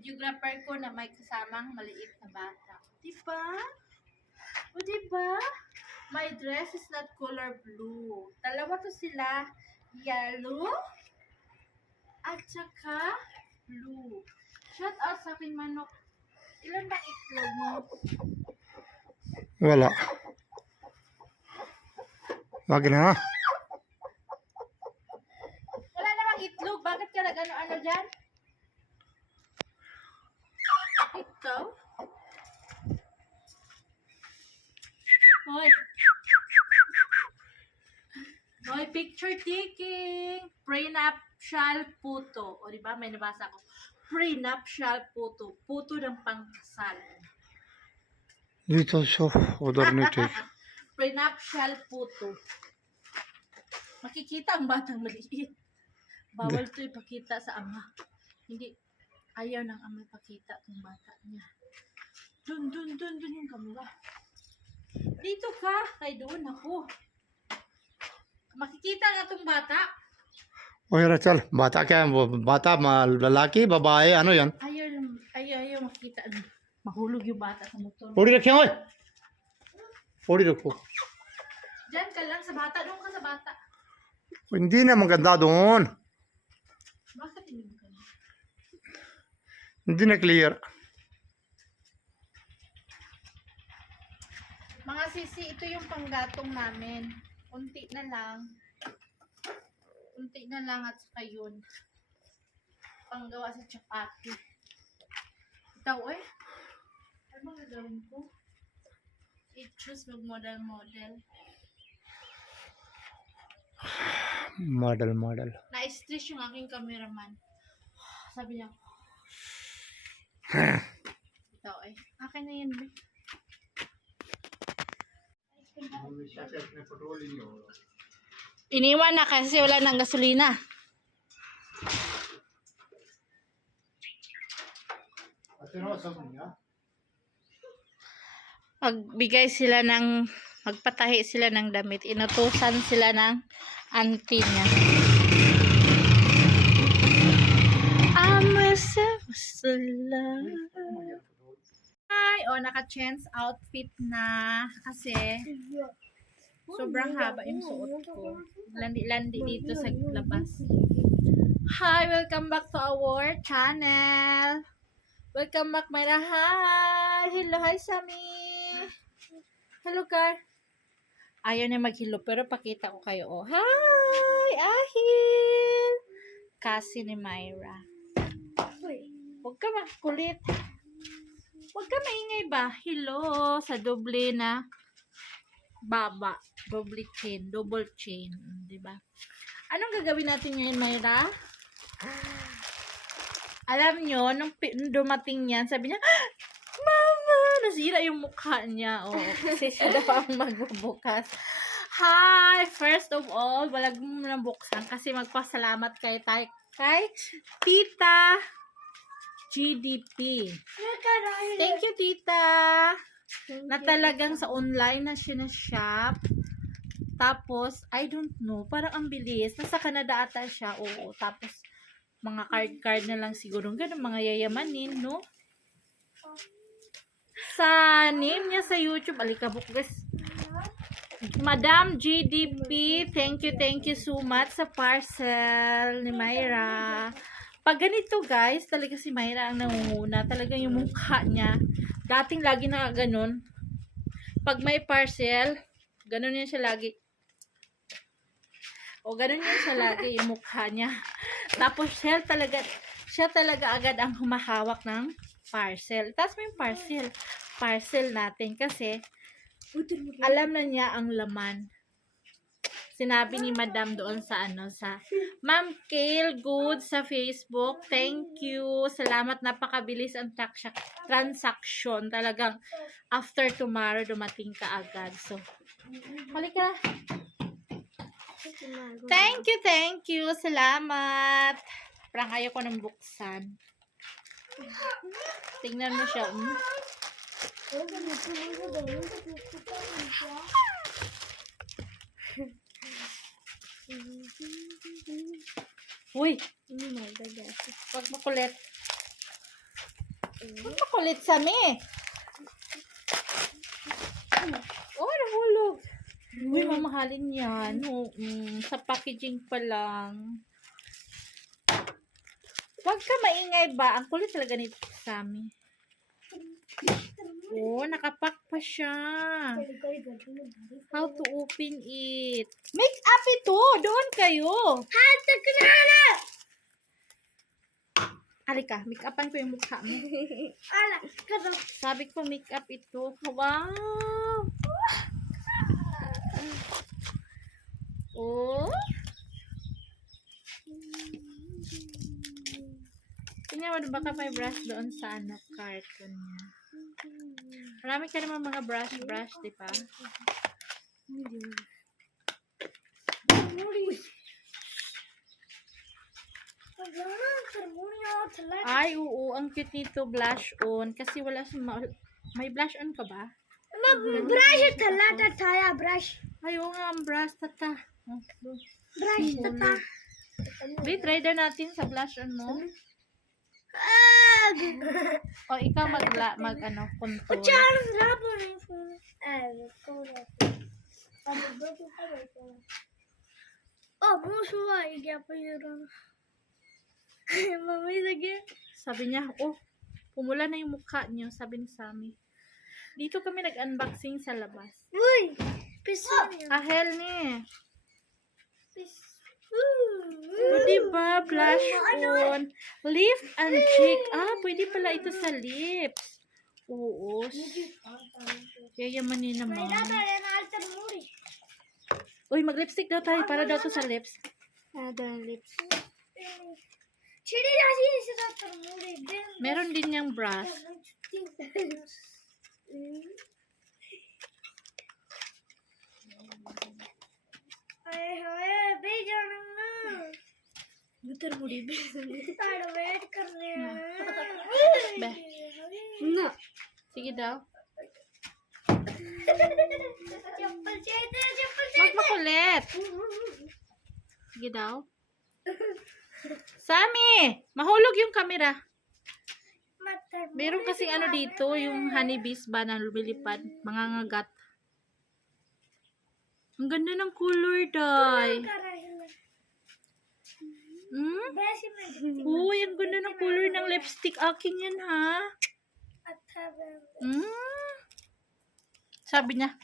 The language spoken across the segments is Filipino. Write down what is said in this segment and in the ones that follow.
videographer ko na may kasamang maliit na bata. Diba? O diba? My dress is not color blue. Dalawa to sila. Yellow at saka blue. Shout out sa aking manok. Ilan bang itlog mo? Wala. Wag na. Wala namang itlog. Bakit ka nag-ano-ano dyan? Ikaw? Hoy. Hoy, picture taking. Prenuptial puto. O diba, may nabasa ko. Prenuptial puto. Puto ng pangkasal. Dito so, odor nito. Prenuptial puto. Makikita ang batang maliit. Bawal to ipakita sa ama. Hindi. Ayaw ng ama ipakita ang bata niya. Dun yung kamera. Dito ka. Kay doon ako. Makikita nga itong bata. Oy, Rachel, bata kaya, bata, lalaki, babae, ano yan? Ayaw makita. Mahulog yung bata sa motor. Puri rakhe, oy! Puri rakho. Diyan ka lang sa bata. Doon ka sa bata. Hindi na maganda doon. Bakit hindi ka na? Hindi na clear. Mga sisi, ito yung panggatong namin. Unti na lang. Unti na lang at saka yun. Panggawa sa chapati. Ito eh. Ano bang gagawin ko? I-choose mag-model. Model. Na-stress yung aking cameraman. Sabi niya, ito eh. Akin na yun. Iniwan na kasi wala nang gasolina. Magpatahi sila ng damit. Inutusan sila ng auntie niya. Ay, naka-chance outfit na kasi sobrang haba yung suot ko. Landi-landi dito sa labas. Hi! Welcome back to our channel. Welcome back, my lahat. Hello, hi, Sami. Hello, Car. Ayaw niya maghilo, pero pakita ko kayo. Oh. Hi! Ahil! Kasi ni Myra. Huwag ka makulit. Huwag ka maingay ba? Hello! Sa doble na baba. Double chain. Diba? Anong gagawin natin ngayon, Myra? Alam nyo, nung dumating yan, sabi niya, Mama! Nasira yung mukha niya. Kasi siya daw ang magbubukas. Hi! First of all, walag mo nang buksan kasi magpasalamat kay Tita GDP. Thank you, Tita! Na talagang sa online na siya na-shop. Tapos, I don't know, parang ang bilis. Nasa Canada ata siya. Oo, tapos mga card na lang siguro. Ganun, mga yayamanin, no? Sa name niya sa YouTube, alikabok guys. Madam GDP, thank you so much sa parcel ni Myra. Pag ganito guys, talaga si Myra ang nangunguna. Talagang yung mukha niya. Dating lagi na ganun. Pag may parcel, ganun yan siya lagi. O ganun yan siya lagi yung mukha niya. Tapos siya talaga agad ang humahawak ng parcel. Tapos may parcel natin kasi alam na niya ang laman. Sinabi ni Madam doon sa Ma'am Kale Good sa Facebook. Thank you. Salamat, napakabilis ang transaction. Talagang after tomorrow dumating ka agad. So, halika. Thank you. Salamat. Parang ayaw ko nang buksan. Tingnan mo siya. Uy! Wag makulit. Makulit Sami. Oh, nahulog. Uy, mamahalin yan. Sa packaging pa lang. Huwag ka maingay ba? Ang kulit talaga nito Sami. Oh, nakapack pa siya. How to open it? Make up ito. Doon kayo. Halika, make upan ko yung mukha mo. Sabi ko make up ito. Wow. Oh. Tingnan mo, baka may brush doon sa carton niya. Marami ka naman mga brush, di ba? Ay, oo, ang cute nito, blush on. Kasi wala sa may blush on ka ba? Ay, oo nga, ang brush, tata. Wait, try daw natin sa blush on mo. O, ikaw contour. Sabi niya, oh, pumula na yung mukha niyo, sabi ni Sami. Dito kami nag-unboxing sa labas. Ahel ni. O, diba? Blush on. Lips and cheek. Ah, pwede pala ito sa lips. Oo. Yayamanin naman. Uy, mag-lipstick daw tayo para daw to sa lips. Lips. Meron din yung brush. Sige daw. Wag makulit. Sige daw. Sami! Mahulog yung camera. Meron kasing dito, yung honeybees ba na lumilipad, mga ngagat. Ang ganda ng color, Day. Uy, ang ganda ng color ng lipstick. Akin yan, ha? Sabi niya.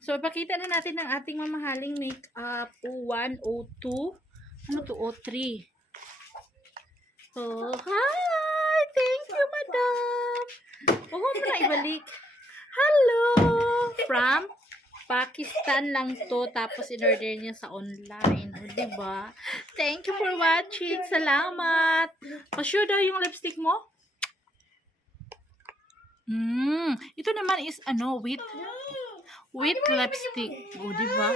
So, ipakita na natin ang ating mamahaling makeup. 01, 02, ano to? 03. So, hi! Thank you, madam! Huwag mo na ibalik. Hello! From Pakistan lang to. Tapos, in-order niya sa online. O, diba? Thank you for watching. Salamat! Pa-sure daw yung lipstick mo? Ito naman is, with lipstick. O, diba?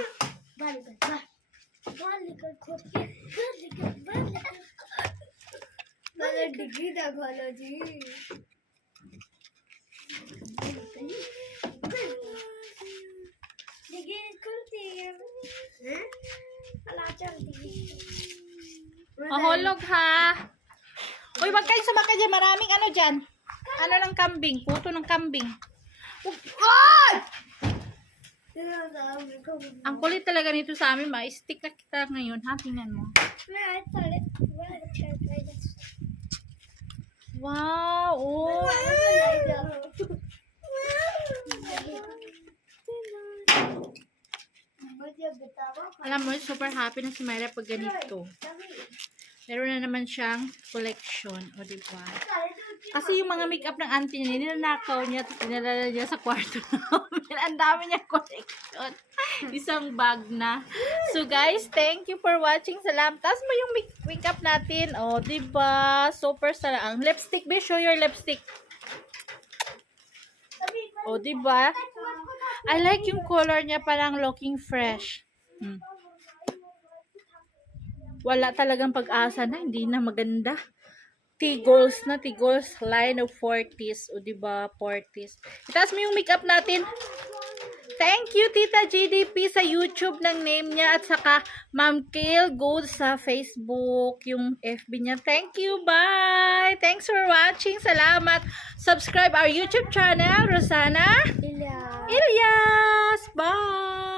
Mahulog, ha? Uy, wag kayo sumakay dyan. Maraming dyan. Ng kambing. Puto ng kambing. Ang kulit talaga nito sa amin. Ma-stick na kita ngayon. Ha? Tingnan mo. Wow! Oh! Alam mo, super happy na si Myra pag ganito. Meron na naman siyang collection. O, diba? Kasi yung mga makeup ng auntie niya, nilalakaw niya at dinalala niya sa kwarto namin. Ang dami niya collection. Isang bag na. So, guys, thank you for watching. Salamat. Taas mo yung makeup natin. O, diba? Super sarang. Lipstick, be. Show your lipstick. O, diba? I like yung color niya, parang looking fresh. Wala talagang pag-asa na, hindi na maganda. T-goals line of 40s. O, diba? 40s. Itaas mo yung makeup natin. Thank you, Tita GDP sa YouTube ng name niya at saka Ma'am Kale go sa Facebook, yung FB niya. Thank you, bye! Thanks for watching. Salamat. Subscribe our YouTube channel, Rosana Ilya. Ilyas. Bye!